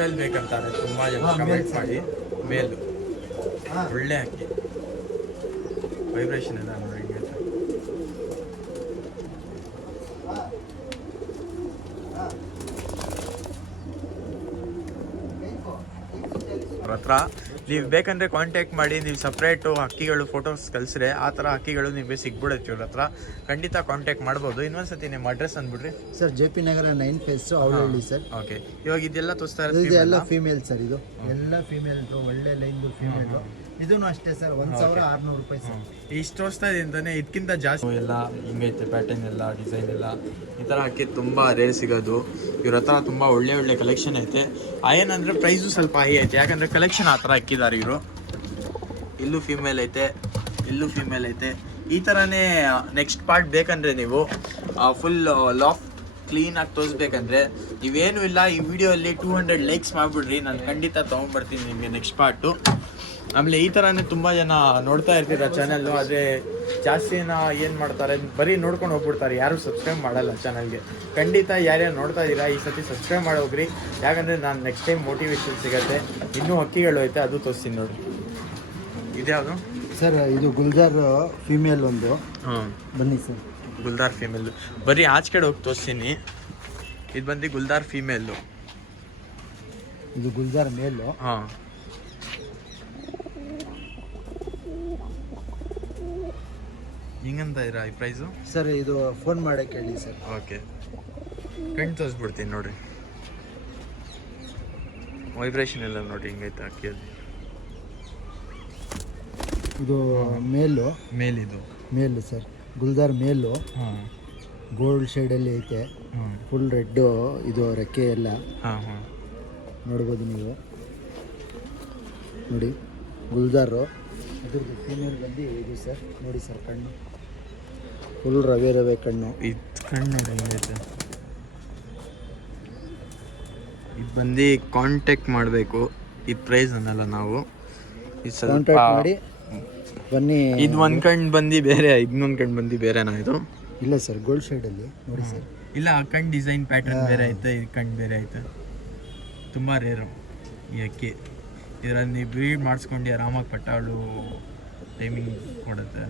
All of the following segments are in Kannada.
ಮೇಲ್ ಬೇಕಂತಾರೆ ತುಂಬ ಜನ ಕಮೆಂಟ್ ಮಾಡಿ. ಮೇಲು ಒಳ್ಳೆ ಅಕ್ಕಿ, ವೈಬ್ರೇಷನ್ ಎಲ್ಲ ನೋಡಿ ಹಿಂಗೆ. ಅವ್ರ ಹತ್ರ ನೀವು ಬೇಕಂದರೆ ಕಾಂಟ್ಯಾಕ್ಟ್ ಮಾಡಿ. ನೀವು ಸಪ್ರೇಟು ಹಕ್ಕಿಗಳು ಫೋಟೋಸ್ ಕಳಿಸ್ರೆ ಆ ಥರ ಹಕ್ಕಿಗಳು ನಿಮಗೆ ಸಿಗ್ಬಿಡುತ್ತೆ. ಇವ್ರ ಹತ್ರ ಖಂಡಿತ ಕಾಂಟ್ಯಾಕ್ಟ್ ಮಾಡ್ಬೋದು. ಇನ್ನೊಂದ್ಸತಿ ನಿಮ್ಮ ಅಡ್ರೆಸ್ ಅಂದ್ಬಿಡ್ರಿ ಸರ್. JP ನಗರ 9 ಫೇಸ್ ಅವಳಹಳ್ಳಿ ಸರ್. ಓಕೆ, ಇವಾಗ ಇದೆಲ್ಲ ತೋರಿಸ್ತಾ ಇದೆಲ್ಲ ಫೀಮೇಲ್ ಸರ್. ಇದು ಎಲ್ಲ ಫೀಮೇಲ್, ಒಳ್ಳೆ ಲೈನ್ದು ಫೀಮೇಲ್. ಇದೂ ಅಷ್ಟೇ ಸರ್, 1600 ರೂಪಾಯಿ ಸರ್. ಇಷ್ಟು ತೋರಿಸ್ತಾ ಇದೆ ಅಂತಾನೆ, ಇದಕ್ಕಿಂತ ಜಾಸ್ತಿ ಎಲ್ಲ ಹಿಂಗೈತೆ. ಪ್ಯಾಟರ್ನ್ ಎಲ್ಲ, ಡಿಸೈನ್ ಎಲ್ಲ ಈ ಥರ ಹಾಕಿ ತುಂಬ ರೇರ್ ಸಿಗೋದು. ಇವ್ರ ಹತ್ರ ತುಂಬ ಒಳ್ಳೆ ಕಲೆಕ್ಷನ್ ಐತೆ. ಏನಂದರೆ ಪ್ರೈಸು ಸ್ವಲ್ಪ ಹೈ ಐತೆ, ಯಾಕಂದರೆ ಕಲೆಕ್ಷನ್ ಆ ಥರ ಹಾಕಿದ್ದಾರೆ ಇವರು. ಇಲ್ಲೂ ಫೀಮೇಲ್ ಐತೆ, ಇಲ್ಲೂ ಫೀಮೇಲ್ ಐತೆ. ಈ ಥರನೇ ನೆಕ್ಸ್ಟ್ ಪಾರ್ಟ್ ಬೇಕಂದರೆ ನೀವು ಫುಲ್ ಲಾಫ್ಟ್ ಕ್ಲೀನಾಗಿ ತೋರಿಸ್ಬೇಕಂದ್ರೆ ನೀವೇನು ಇಲ್ಲ, ಈ ವಿಡಿಯೋಲ್ಲಿ 200 ಲೈಕ್ಸ್ ಮಾಡಿಬಿಡ್ರಿ, ನಾನು ಖಂಡಿತ ತೊಗೊಂಡ್ಬರ್ತೀನಿ ನಿಮಗೆ ನೆಕ್ಸ್ಟ್ ಪಾರ್ಟು. ಆಮೇಲೆ ಈ ಥರನೇ ತುಂಬ ಜನ ನೋಡ್ತಾ ಇರ್ತೀರ ಚಾನಲ್ಲು, ಆದರೆ ಜಾಸ್ತಿ ಜನ ಏನು ಮಾಡ್ತಾರೆ, ಬರೀ ನೋಡ್ಕೊಂಡು ಹೋಗ್ಬಿಡ್ತಾರೆ, ಯಾರೂ ಸಬ್ಸ್ಕ್ರೈಬ್ ಮಾಡಲ್ಲ ಚಾನಲ್ಗೆ. ಖಂಡಿತ ಯಾರ್ಯಾರು ನೋಡ್ತಾ ಇದ್ದೀರಾ ಈ ಸತಿ ಸಬ್ಸ್ಕ್ರೈಬ್ ಮಾಡಿ ಹೋಗ್ರಿ, ಯಾಕಂದರೆ ನಾನು ನೆಕ್ಸ್ಟ್ ಟೈಮ್ ಮೋಟಿವೇಶನ್ ಸಿಗುತ್ತೆ. ಇನ್ನೂ ಹಕ್ಕಿಗಳು ಐತೆ, ಅದು ತೋರಿಸ್ತೀನಿ ನೋಡಿ. ಇದ್ಯಾವುದು ಸರ್? ಇದು ಗುಲ್ಜಾರ್ ಫೀಮೇಲ್ ಒಂದು. ಹಾಂ, ಬನ್ನಿ ಸರ್. ಗುಲ್ದಾರ್ ಫೀಮೇಲು ಬರೀ ಆಚೆ ಕಡೆ ಹೋಗಿ ತೋರಿಸ್ತೀನಿ. ಇದು ಬಂದು ಗುಲ್ದಾರ್ ಫೀಮೇಲು, ಇದು ಗುಲ್ಜಾರ್ ಮೇಲು. ಹಾಂ, ಹಿಂಗಂತ ಇರ ಈ ಪ್ರೈಸು ಸರ್? ಇದು ಫೋನ್ ಮಾಡಕ್ಕೆ ಹೇಳಿ ಸರ್. ಓಕೆ, ಕಣ್ಣು ತೋರಿಸ್ಬಿಡ್ತೀನಿ ನೋಡಿರಿ. ವೈಬ್ರೇಷನ್ ಎಲ್ಲ ನೋಡಿ ಹಿಂಗೈತೆ ಅಕ್ಕಿಯಲ್ಲಿ. ಇದು ಮೇಲು. ಮೇಲಿದು ಮೇಲು ಸರ್, ಗುಲ್ಜಾರ್ ಮೇಲು. ಹಾಂ, ಗೋಲ್ಡ್ ಶೇಡಲ್ಲಿ ಐತೆ. ಫುಲ್ ರೆಡ್ಡು ಇದು ರೆಕ್ಕೆ ಎಲ್ಲ. ಹಾಂ ಹಾಂ, ನೋಡ್ಬೋದು ನೀವು. ನೋಡಿ ಗುಲ್ಜಾರು. ಅದ್ರದ್ದು ಫೀಮೇಲ್ ಬಂದು ಇದು ಸರ್. ನೋಡಿ ಸರ್, ಕಣ್ಣು ಫುಲ್ ರವೆ ಕಣ್ಣು. ಇದು ಕಣ್ಣು ನೋಡಿ ಹಿಂಗೈತೆ. ಇದು ಬಂದು ಕಾಂಟ್ಯಾಕ್ಟ್ ಮಾಡಬೇಕು. ಇದು ಪ್ರೈಸ್ ಅನ್ನಲ್ಲ ನಾವು, ಇದು ಸ್ವಲ್ಪ ಕಾಂಟ್ಯಾಕ್ಟ್ ಮಾಡಿ ಬನ್ನಿ. ಇದು ಒಂದು ಕಣ್ಣು ಬಂದು ಬೇರೆ, ಇನ್ನೊಂದು ಕಣ್ಣು ಬಂದು ಬೇರೆನಾ? ಇದು ಇಲ್ಲ ಸರ್, ಗೋಲ್ಡ್ ಶೇಡಲ್ಲಿ ನೋಡಿ ಸರ್. ಇಲ್ಲ, ಆ ಕಣ್ಣು ಡಿಸೈನ್ ಪ್ಯಾಟರ್ನ್ ಬೇರೆ ಐತೆ, ಇದು ಕಣ್ಣು ಬೇರೆ ಐತೆ. ತುಂಬ ರೇರು ಈ ಅಕ್ಕಿ. ಇದರಲ್ಲಿ ನೀವು ಬ್ರೀಡ್ ಮಾಡಿಸ್ಕೊಂಡು ಆರಾಮಾಗಿ ಪಟ್ಟಾಳು ಟೈಮಿಂಗ್ ಕೊಡುತ್ತೆ.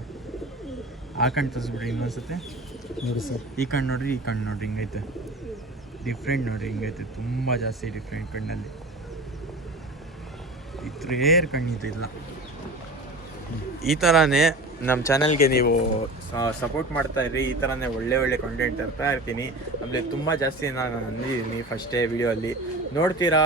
ಆ ಕಣ್ಣು ತರಿಸ್ಬಿಡ್ರಿ ಇನ್ನೊಂದ್ಸತಿ. ನೋಡಿ ಸರ್, ಈ ಕಣ್ಣು ನೋಡ್ರಿ, ಈ ಕಣ್ಣು ನೋಡ್ರಿ ಹಿಂಗೈತೆ. ಡಿಫ್ರೆಂಟ್ ನೋಡ್ರಿ ಹಿಂಗೈತೆ, ತುಂಬ ಜಾಸ್ತಿ ಡಿಫ್ರೆಂಟ್ ಕಣ್ಣಲ್ಲಿ. ಇದು ರೇರ್ ಕಣ್ಣಿದೆ ಇಲ್ಲ. ಈ ಥರನೇ ನಮ್ಮ ಚಾನಲ್ಗೆ ನೀವು ಸಪೋರ್ಟ್ ಮಾಡ್ತಾ ಇರ್ರಿ. ಈ ಥರನೇ ಒಳ್ಳೆ ಕಂಟೆಂಟ್ ತರ್ತಾ ಇರ್ತೀನಿ. ಆಮೇಲೆ ತುಂಬ ಜಾಸ್ತಿ ನಾನು ಅಂದಿದ್ದೀನಿ ಫಸ್ಟೇ ವಿಡಿಯೋ ಅಲ್ಲಿ ನೋಡ್ತೀರಾ.